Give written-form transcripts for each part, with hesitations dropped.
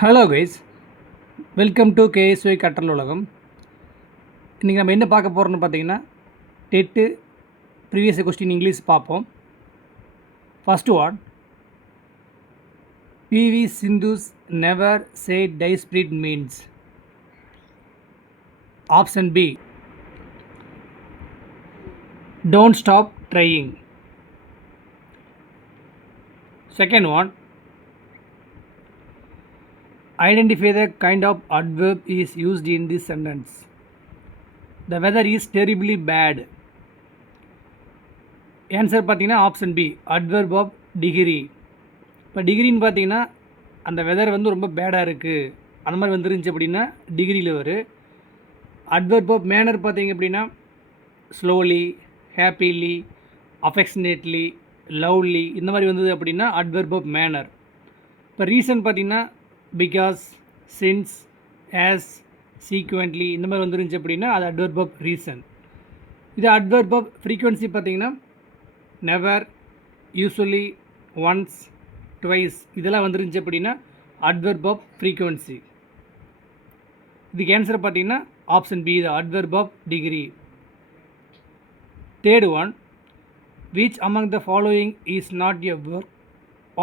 Hello guys, welcome to KSY கற்றல் உலகம். இன்றைக்கி நம்ம என்ன பார்க்க போகிறோம்னு பார்த்தீங்கன்னா, டெட்டு ப்ரீவியஸ் கொஸ்டின் இங்கிலீஷ் பார்ப்போம். First one, PV Sindhu's never say die spirit means. Option B, don't stop trying. Second one, identify the kind of adverb is used in this sentence. The weather is terribly bad. Answer பார்த்தீங்கன்னா option B, adverb of degree. இப்போ டிகிரின்னு பார்த்தீங்கன்னா அந்த weather வந்து ரொம்ப பேடாக இருக்குது அந்த மாதிரி வந்துருந்துச்சு அப்படின்னா டிகிரியில் வரும். அட்வர்ப் ஆஃப் மேனர் பார்த்தீங்க அப்படின்னா ஸ்லோலி, ஹாப்பிலி, அஃபெக்ஷனேட்லி, லவ்லி இந்த மாதிரி வந்தது அப்படின்னா அட்வர்ப் ஆஃப் மேனர். இப்போ ரீசன் பார்த்தீங்கன்னா பிகாஸ், சின்ஸ், ஆஸ், சீக்வெண்ட்லி இந்த மாதிரி வந்துருந்துச்சு அப்படின்னா அது அட்வர்ப் ஆஃப் ரீசன். இது அட்வர்ப் ஆஃப் ஃப்ரீக்வன்சி பார்த்தீங்கன்னா நெவர், யூஸ்வலி, ஒன்ஸ், ட்வைஸ் இதெல்லாம் வந்துருந்துச்சு அப்படின்னா அட்வர்ப் ஆஃப் ஃப்ரீக்வன்சி. இதுக்கு ஆன்சர் பார்த்தீங்கன்னா option B, the adverb of degree. Third one, which among the following is not a work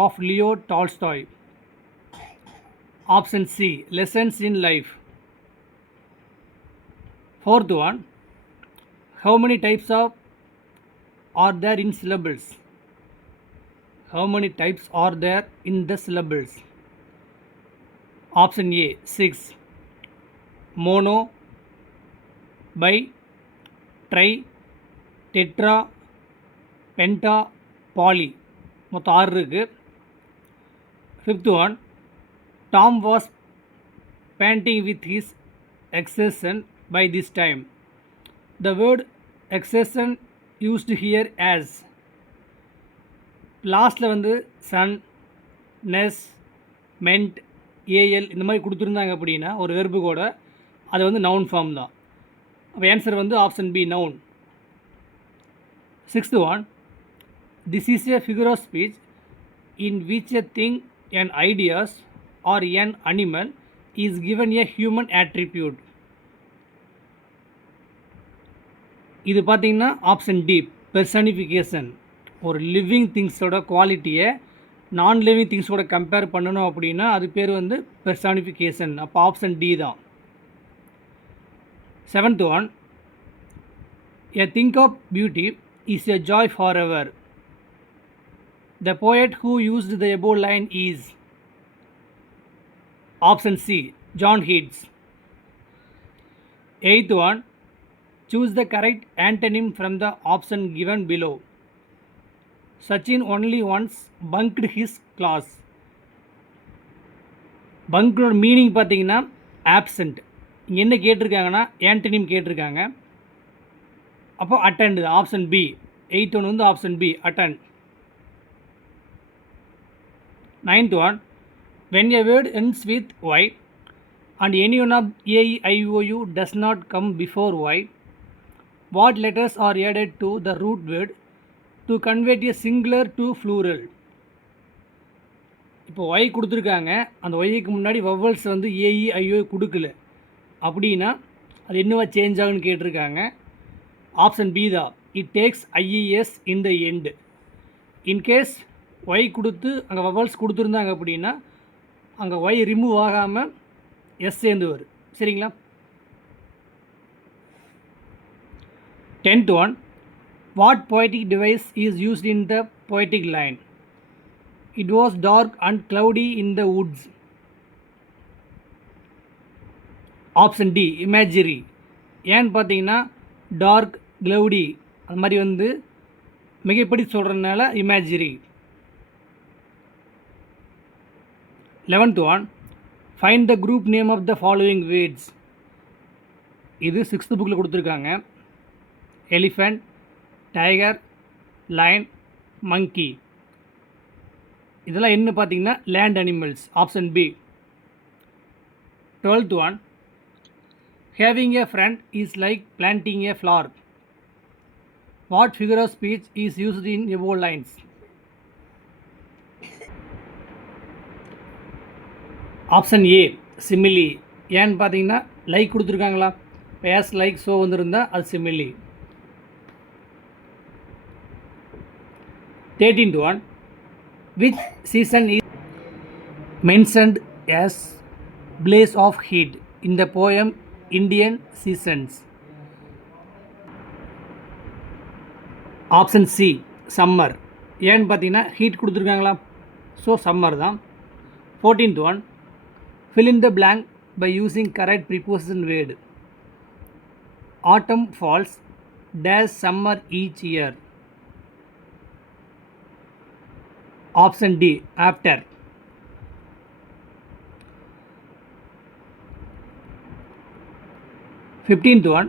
of Leo Tolstoy. Option C, lessons in life. Fourth one, how many types of are there in syllables? How many types are there in the syllables? Option A, 6. Mono, bi, tri, tetra, penta, poly. மொத்தம் 6 இருக்குது. Fifth one, Tom was panting with his exertion by this time. The word exertion used here as. லாஸ்ட்டில் வந்து Sun, Ness, மென்ட், AL இந்த மாதிரி கொடுத்துருந்தாங்க அப்படின்னா ஒரு verb கூட அது வந்து நவுன் ஃபார்ம் தான். அப்போ ஆன்சர் வந்து option B, noun. Sixth one, this is a figure of speech in which a thing and ideas or an animal is given a human attribute. இது பார்த்தீங்கன்னா ஆப்ஷன் டி, பெர்சனிஃபிகேஷன். ஒரு living திங்ஸோட குவாலிட்டியை நான் living திங்ஸோட compare பண்ணணும் அப்படின்னா அது பேர் வந்து பெர்சானிஃபிகேஷன். அப்போ ஆப்ஷன் டி தான். Seventh one, a thing of beauty is a joy for ever. The poet who used the above line is. Option C, John Heads. Eighth one, choose the correct antonym from the option given below. Sachin only once bunked his class. பங்க்னோட meaning பார்த்தீங்கன்னா absent. இங்கே என்ன கேட்டிருக்காங்கன்னா antonym கேட்டிருக்காங்க. அப்போ attend, option B. Eighth one வந்து option B, attend. Ninth one, when a word ends with y and any one of a, I, o, u does not come before y, what letters are added to the root word to convert a singular to plural? இப்போ y கொடுத்துருக்காங்க, அந்த ஒய்க்கு முன்னாடி vowels வந்து AE IO கொடுக்கல அப்படின்னா அது என்னவா சேஞ்ச் ஆகுன்னு கேட்டிருக்காங்க. ஆப்ஷன் பி தான், it takes IES in the end. In case Y கொடுத்து அங்கே வவல்ஸ் கொடுத்துருந்தாங்க அப்படின்னா அங்கே ஒய் ரிமூவ் ஆகாமல் எஸ் சேர்ந்து வரும். சரிங்களா? Tenth one, what poetic device is used in the poetic line? It was dark and cloudy in the woods. Option D, imagery. ஏன்னு பார்த்தீங்கன்னா டார்க், க்ளவுடி அந்த மாதிரி வந்து மிகைப்படி சொல்கிறதுனால imagery. 11th one, find the group name of the following words. இது 6th புக்கில் கொடுத்துருக்காங்க. Elephant, tiger, lion, monkey. இதெல்லாம் என்ன பார்த்தீங்கன்னா land animals. Option B. 12th one, having a friend is like planting a flower. What figure of speech is used in above lines? Option A simile. ஏன்னு பார்த்தீங்கன்னா like கொடுத்துருக்காங்களா, பேஸ் like so வந்துருந்தால் அது simile. 13th one, which season is mentioned as blaze of heat in the poem Indian Seasons? Option C summer. ஏன்னு பார்த்தீங்கன்னா heat கொடுத்துருக்காங்களா, so summer தான். 14th one, fill in the blank by using correct preposition word. Autumn falls dash summer each year. Option D after. 15th one,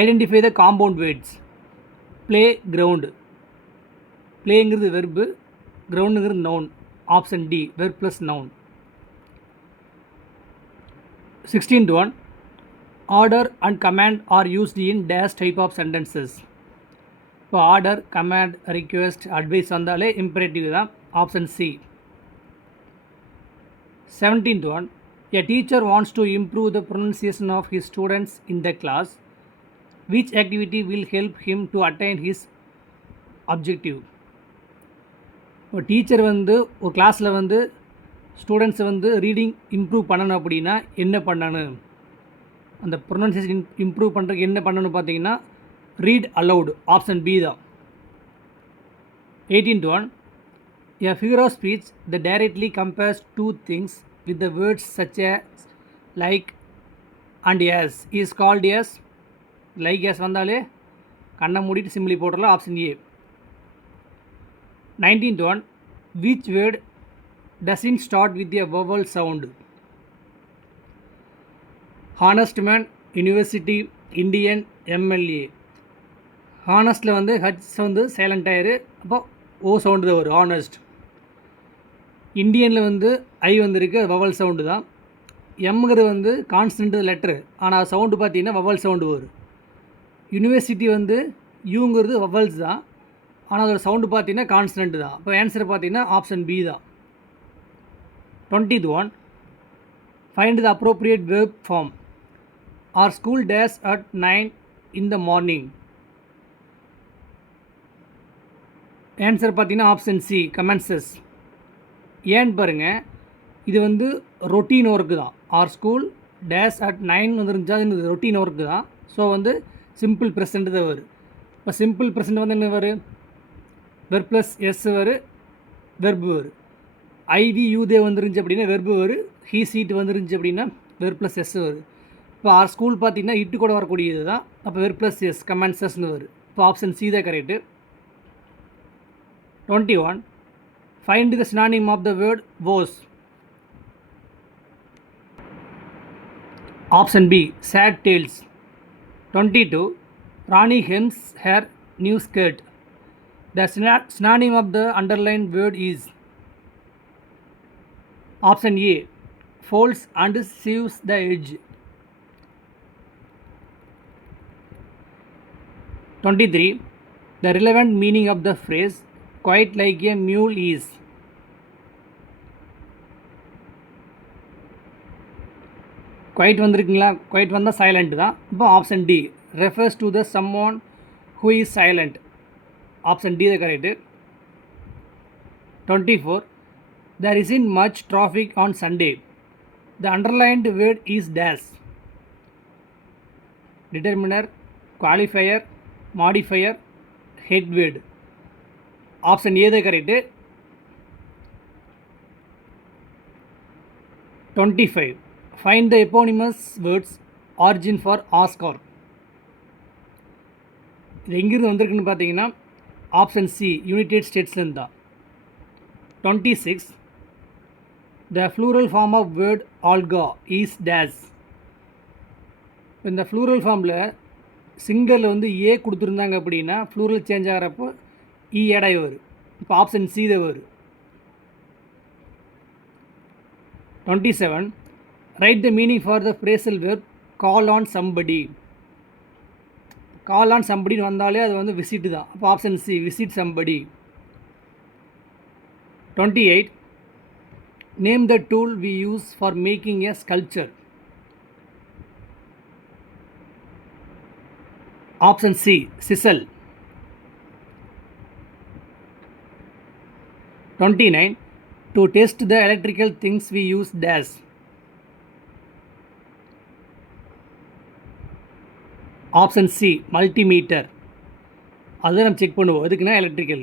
identify the compound words. Play ground. Playங்கிறது verb, கிரவுண்டுங்கிறது noun. Option D verb plus noun. 16th one, order and command are used in dash type of sentences. இப்போ order, command, request, advice வந்தாலே imperative தான். Option C. 17th one, a teacher wants to improve the pronunciation of his students in the class. Which activity will help him to attain his objective? இப்போ teacher வந்து ஒரு கிளாஸில் வந்து ஸ்டூடெண்ட்ஸை வந்து reading improve பண்ணணும் அப்படின்னா என்ன பண்ணணும், அந்த ப்ரொனன்சியேஷன் இம்ப்ரூவ் பண்ணுறதுக்கு என்ன பண்ணணும் பார்த்தீங்கன்னா ரீட் அலவுட். ஆப்ஷன் பி தான். 18th one, a figure of speech that directly compares two things with the words such as like and as is called as. Like as வந்தாலே கண்ணை மூடிட்டு சிம்பிளி போட்டுடலாம். Option A. 19th one, which word doesn't start with a vowel sound? Honest man, university, Indian, MLA. ஹானஸ்ட்டில் வந்து H வந்து silent ஆயிரு, அப்போ ஓ sound தான் வரும் ஹானஸ்ட். இண்டியனில் வந்து ஐ வந்துருக்கு, அது வவல் சவுண்டு தான். எம்ங்கிறது வந்து கான்ஸ்டன்ட் லெட்ரு, ஆனால் சவுண்டு பார்த்தீங்கன்னா வவல் சவுண்டு வரும். யூனிவர்சிட்டி வந்து யூங்கிறது வவல்ஸ் தான், ஆனால் அதோட சவுண்டு பார்த்தீங்கன்னா கான்ஸ்டன்ட் தான். இப்போ ஆன்சர் பார்த்தீங்கன்னா ஆப்ஷன் பி தான். 20th one, find the appropriate verb form. Our school dash at 9 in the morning. Answer பார்த்தீங்கன்னா ஆப்ஷன் சி கமென்சஸ். ஏன்னு பாருங்கள், இது வந்து ரொட்டீன் ஒர்க்கு தான். ஆர் ஸ்கூல் டேஷ் அட் 9 வந்துருந்துச்சா, இது ரொட்டீன் ஒர்க்கு தான். ஸோ வந்து சிம்பிள் ப்ரெசென்ட் தான் வரும். இப்போ சிம்பிள் ப்ரெசென்ட் வந்து என்ன வரும், வெர்ப் ப்ளஸ் எஸ் வரும், வெர்பு வரும். ஐவி யூதே வந்துருந்துச்சு அப்படின்னா வெர்பு வரும். ஹீ சீட் வந்துருந்துச்சு அப்படின்னா வெர்ப் ப்ளஸ் எஸ் வரும். இப்போ ஆர் ஸ்கூல் பார்த்தீங்கன்னா இட்டு கூட வரக்கூடியது தான். அப்போ வெர்ப் ப்ளஸ் எஸ் கமென்சஸ்னு வரும். இப்போ ஆப்ஷன் சி தான் correct. 21, find the synonym of the word was. Option B sad tales. 22, Rani hems her new skirt. The synonym of the underlined word is. Option A folds and sews the edge. 23, the relevant meaning of the phrase quite like a mule is. Quiet வந்திருக்குங்களா, quiet வந்தால் silent தான். இப்போ option D refers to the someone who is silent. Option D தான் correct. 24, there isn't much traffic on Sunday. The underlined word is dash. Determiner, qualifier, modifier, head word. Option A தான் correct. 25, find the eponymous words origin for Oscar. இது எங்கிருந்து வந்திருக்குன்னு பார்த்தீங்கன்னா option C United ஸ்டேட்ஸ்லேருந்து தான். 26, the plural form of word Olga is dash. இந்த plural ஃபார்மில் சிங்கரில் வந்து ஏ கொடுத்துருந்தாங்க அப்படின்னா ப்ளூரல் சேஞ்ச் ஆகிறப்போ இ ஏடாய் வரும். இப்போ ஆப்ஷன் சி தான் வரும். 27, write the meaning for the phrasal verb call on somebody. Call on சம்படின்னு வந்தாலே அது வந்து விசிட் தான். அப்போ option C visit somebody. 28, Name the tool we use for making a sculpture. Option C, chisel. 29. To test the electrical things we use dash. Option C, multimeter. அதை நம்ம check பண்ணுவோம் எதுக்குன்னா electrical.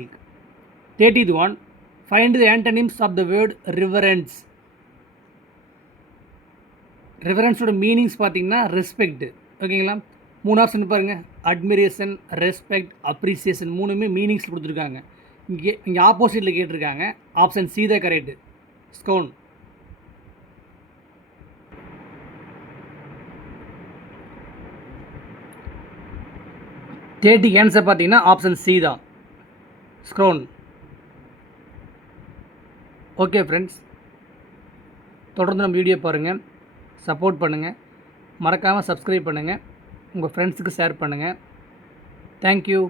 30th one, find the antonyms of the word reverence. ரெவரன்ஸோட meanings பார்த்தீங்கன்னா respect. ஓகேங்களா, 3 option பாருங்கள். Admiration, respect, appreciation, மூணுமே meanings கொடுத்துருக்காங்க. இங்கே ஆப்போசிட்டில் கேட்டிருக்காங்க. ஆப்ஷன் சி தான் கரெக்டு, ஸ்கோன். தேர்ட்டிக்கு ஆன்சர் பார்த்தீங்கன்னா ஆப்ஷன் சி தான், ஸ்க்ரோன். ஓகே ஃப்ரெண்ட்ஸ், தொடர்ந்து நம்ம வீடியோ பாருங்கள், சப்போர்ட் பண்ணுங்கள், மறக்காமல் சப்ஸ்கிரைப் பண்ணுங்கள், உங்கள் ஃப்ரெண்ட்ஸுக்கு ஷேர் பண்ணுங்கள். தேங்க்யூ.